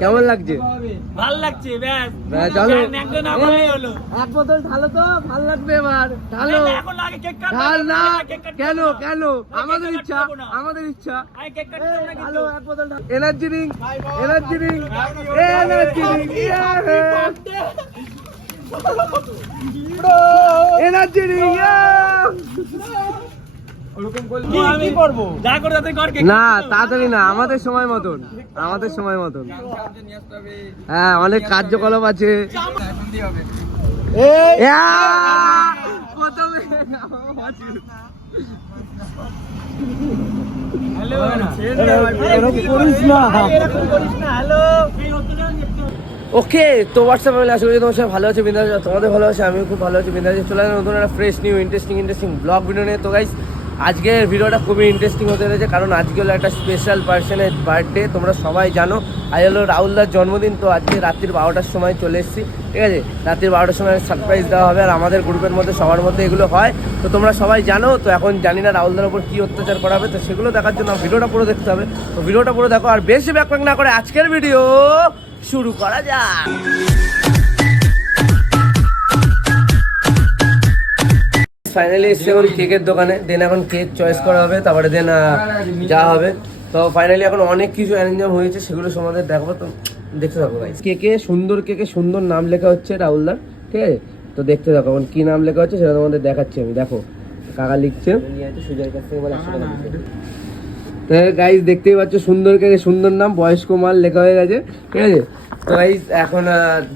কেমন লাগছে ভালো লাগছে ব্যাস চলো এক বোতল ঢালো তো ভালো লাগবে এবার ঢালো ঢাল না কেন কেন আমাদের ইচ্ছা। আমাদের ইচ্ছা ঢালো এক বোতল energy drink energy drink energy drink energy drink না তাড়াতাড়ি না আমাদের সময় মতন আমাদের সময় মতন। হ্যাঁ অনেক কার্যকলাপ আছে। ইয়া! ওকে তো হোয়াটসঅ্যাপ ফ্যামিলি আশা করি তোমার সবাই ভালো আছে বিন্দাস তোমাদের ভালো আছে আমিও খুব ভালো আছি বিন্দাস চলে নতুন একটা fresh new interesting interesting blog video নিয়ে। তো গাইস আজকের ভিডিওটা খুবই ইন্টারেস্টিং হতে চলেছে, কারণ আজকে হলো একটা স্পেশাল পার্সনের বার্থডে তোমরা সবাই জানো। আজ হলো রাহুলদার জন্মদিন, তো আজকে রাত্রির বারোটার সময় চলে এসেছি, ঠিক আছে? রাত্রির বারোটার সময় সারপ্রাইজ দেওয়া হবে, আর আমাদের গ্রুপের মধ্যে, সবার মধ্যে এগুলো হয়। তো তোমরা সবাই জানো, তো এখন জানি না রাহুলদার ওপর কী অত্যাচার করা হবে, তো সেগুলো দেখার জন্য ভিডিওটা পুরো দেখতে হবে। তো ভিডিওটা পুরো দেখো, আর বেশি ব্যাকপ্যাক না করে আজকের ভিডিও শুরু করা যাক। ফাইনালি এসছে এখন কেকের দোকানে দেন এখন কেক চয়েস করা হবে, তারপরে দেন যা হবে। তো ফাইনালি এখন অনেক কিছু অ্যারেঞ্জমেন্ট হয়েছে, সেগুলো তোমাদের দেখাবো, তো দেখতে থাকো ভাই কেকে সুন্দর কেকে সুন্দর নাম লেখা হচ্ছে রাহুলদার ঠিক আছে? তো দেখতে থাকো এখন কি নাম লেখা হচ্ছে, সেটা তোমাদের দেখাচ্ছি আমি, দেখো। কাকা লিখছে। তো গাইজ দেখতেই পাচ্ছ, সুন্দর কেকে সুন্দর নাম, বয়স্ক মাল লেখা হয়ে গেছে, ঠিক আছে? তো গাইজ এখন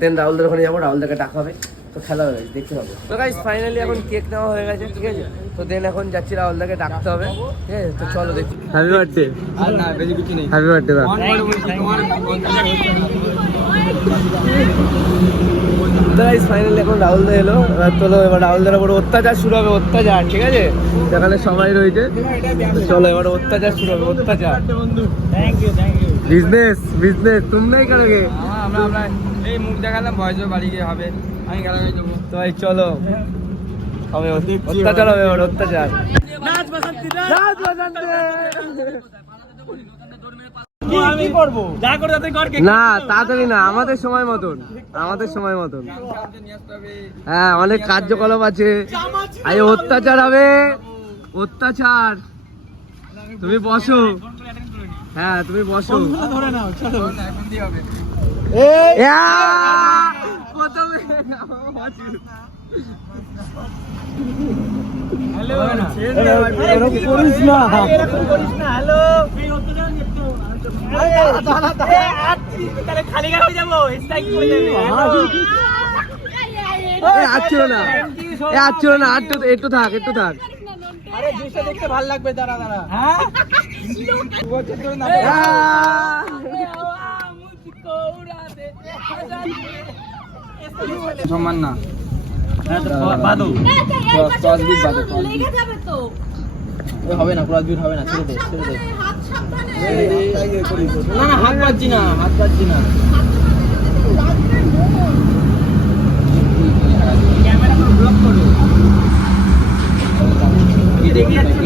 দেন রাহুলদার ওখানে যাব রাহুলদাকে ডাকা হবে। তো খেলা হবে গেছে দেখতে হবে। তো গাইজ ফাইনালি এখন কেক নেওয়া হয়ে গেছে ঠিক আছে? তো দেন এখন যাচ্ছি রাহুলদাকে ডাকতে হবে ঠিক আছে? তো চলো দেখি। হ্যাপি বার্থডে আর না বেশি কিছু নেই। হ্যাপি বার্থডে দা গাইজ ফাইনালি এখন রাহুলদা এলো। এবার চলো এবার রাহুলদার উপর অত্যাচার শুরু হবে অত্যাচার ঠিক আছে? সেখানে সবাই রয়েছে। চলো এবার অত্যাচার শুরু হবে অত্যাচার। বিজনেস বিজনেস তুমি নাই আমরা এই মুখ দেখালাম বয়স বাড়ি গিয়ে হবে। আমি এই যাব তো ভাই চলো। হবে অত্যাচার হবে এবার অত্যাচার। নাচ বাসান্তি না নাচ বাজান্তে। না তাড়াতাড়ি না আমাদের সময় মতন আমাদের সময় মতন। হ্যাঁ অনেক কার্যকলাপ আছে। আজ অত্যাচার হবে। অত্যাচার তুমি বসো হ্যাঁ তুমি বসো ধরে নাও চলো ইয়া! প্রথমে হয়ে হয়ে আর ছিল না আর ছিল না আর একটু থাক একটু থাক আরে জিনিসটা দেখতে ভালো লাগবে দাঁড়া দাঁড়া হ্যাঁ বছর ধরে না সম্মান না হবে না ক্রস বিট হবে না ছেড়ে দে ছেড়ে দে না না হাত পাচ্ছি না হাত পাচ্ছি না ক্যামেরা ব্লক করো কি দেখে যাচ্ছে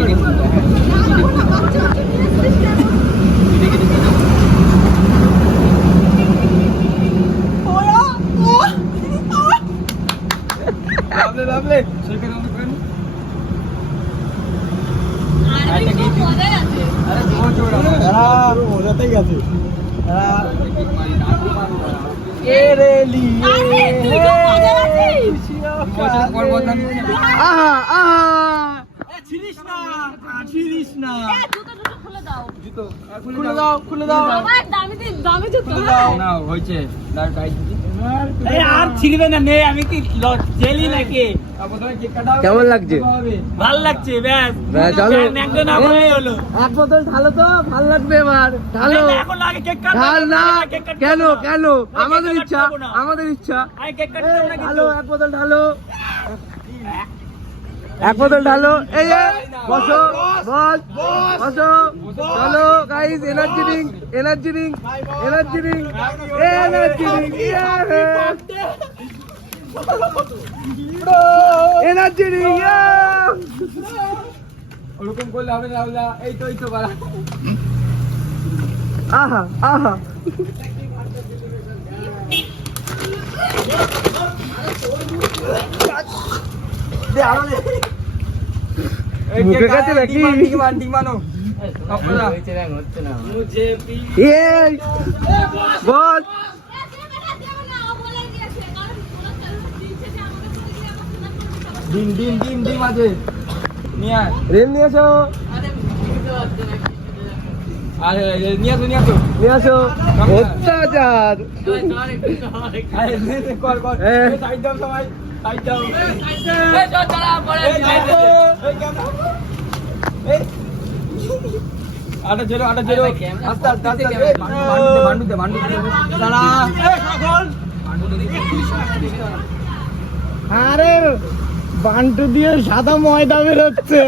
লাভলে লাভলে সেখানে অনেক ফ্রেন্ড আরে খুব মজাই আছে আরে জোর জোর পুরো মজাতেই গেছে আরে তুই খুব মজা আছিস বছর পর বদনাম আহা আহা ছিলিস না ছিলিস না খুলে দাও খুলে দাও খুলে দাও দামি দামি জুতো হ্যাঁ? দাও না হয়েছে দাঁড় এই আর ছিড়বে না নে আমি কি জেলি নাকি? প্রথমে কেক কাটা হবে কেমন লাগছে? ভালো লাগছে ব্যাস। চলো। একজন হয়ে হলো। এক বোতল ঢালো তো ভালো লাগবে এবার ঢালো। এখন কেক ঢাল না। কেন কেন? আমাদের ইচ্ছা আমাদের ইচ্ছা। আমি কেক কাটতে না ঢালো এক বোতল ঢালো। এক বোতল ঢালো। এই বসো বস বসো চলো guys energy drink energy drink energy drink energy drink energy drink ওরকম করলে হবে না না। এই তো এই তো বাড়া। আহা আহা। এই মুখে কে কাটে গায়ে নাকি? ডিমান, ডিমান, ডিমানো। আপনারা। মুঝে পি এই বল। ডিম ডিম ডিম ডিম আছে। নিয়ে। রেল নিয়ে আসো আরে নিয়ে আসো নিয়ে আসো। নিয়ে আসো। অত্যাচার। আরে নে, নে, কর কর। সাইড দাও সবাই সাইড দাও এই, দেখো। এই, ক্যামেরা। এই। আটা জেরো আটা জেরো আস্তে আস্তে আস্তে দাঁড়া আরে বান্টু দিয়ে সাদা ময়দা বেরোচ্ছে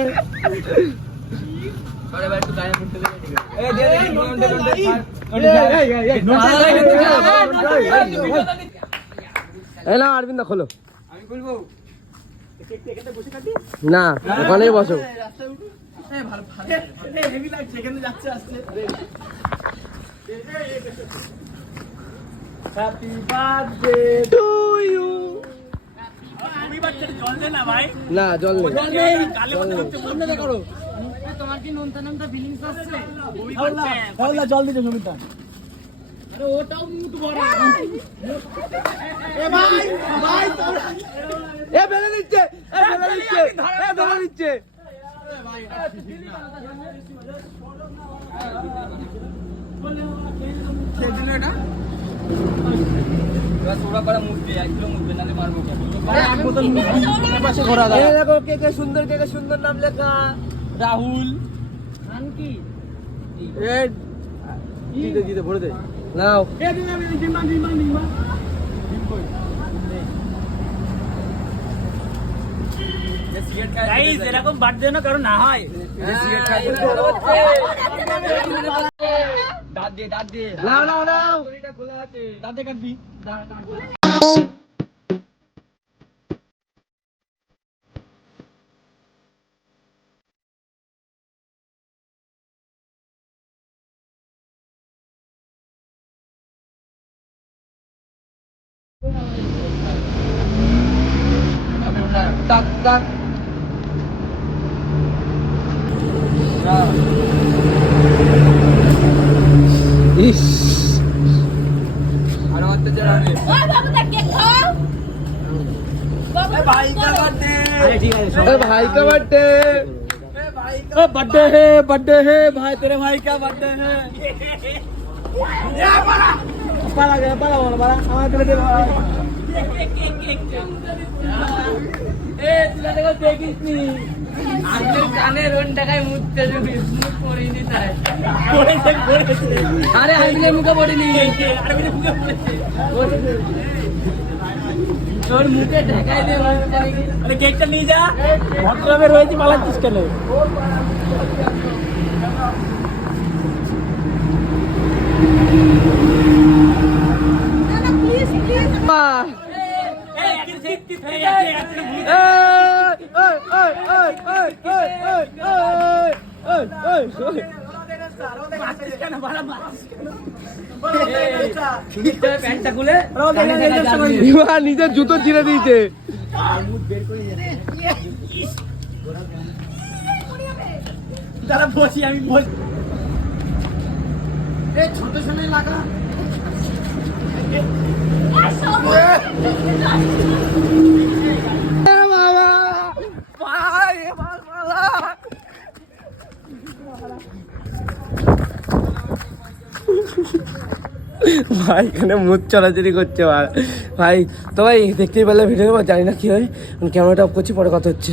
এই, দে, দে, দে, দে, দে, না হ্যাপি বার্থডে টু ইউ জল দে না জল নেই তোমার কি নুনতা নুনতা ফিলিংস আসছে জল দিতে সুমিতা আরে ওটাও মুট বড়। সুন্দর কে কে সুন্দর নাম লেখা রাহুল দিতে দিতে ভরে দে নাও গাইস এরকম বার্থডে না কারণ না হয়। যে সিগারেট খায়। দাঁত দিয়ে দাঁত দিয়ে নাও নাও নাও খোলা আছে। দাঁতে কাটবি। দাঁত দাঁত। ইস আরো অত্যাচার হবে ওই বাবু দেখ কেক খাও বাবু ভাই আরে ঠিক আছে এ ভাই কা বার্থডে ओ बर्थडे है बर्थडे है भाई तेरे भाई का बर्थडे है पाला गया पाला वाला पाला हमारे तेरे तेरे এ তুই দেখো দেখিস নি আজকে কানে রোন টাকায় মুততে যাবি মুখ পড়িনি তাই। আরে আমি মুখে পড়িনি। আরে মুখে পড়েছে। তোর মুখে ঢাকাই মুখ আরে কেকটা নিয়ে যা। ভদ্রভাবে রয়েছে পালাচ্ছিস কেন? না না প্লিজ প্লিজ প্যান্টটা খুলে নিজের জুতো ছিঁড়ে দিয়েছে। দাঁড়া বসি আমি বসি। ভাই, এখানে মুখ চলাচলি করছে ভাই। ভাই, তো ভাই, দেখতেই পারলে ভিডিও জানি না কি হয়। ক্যামেরাটা অফ করছি, পরে কথা হচ্ছে।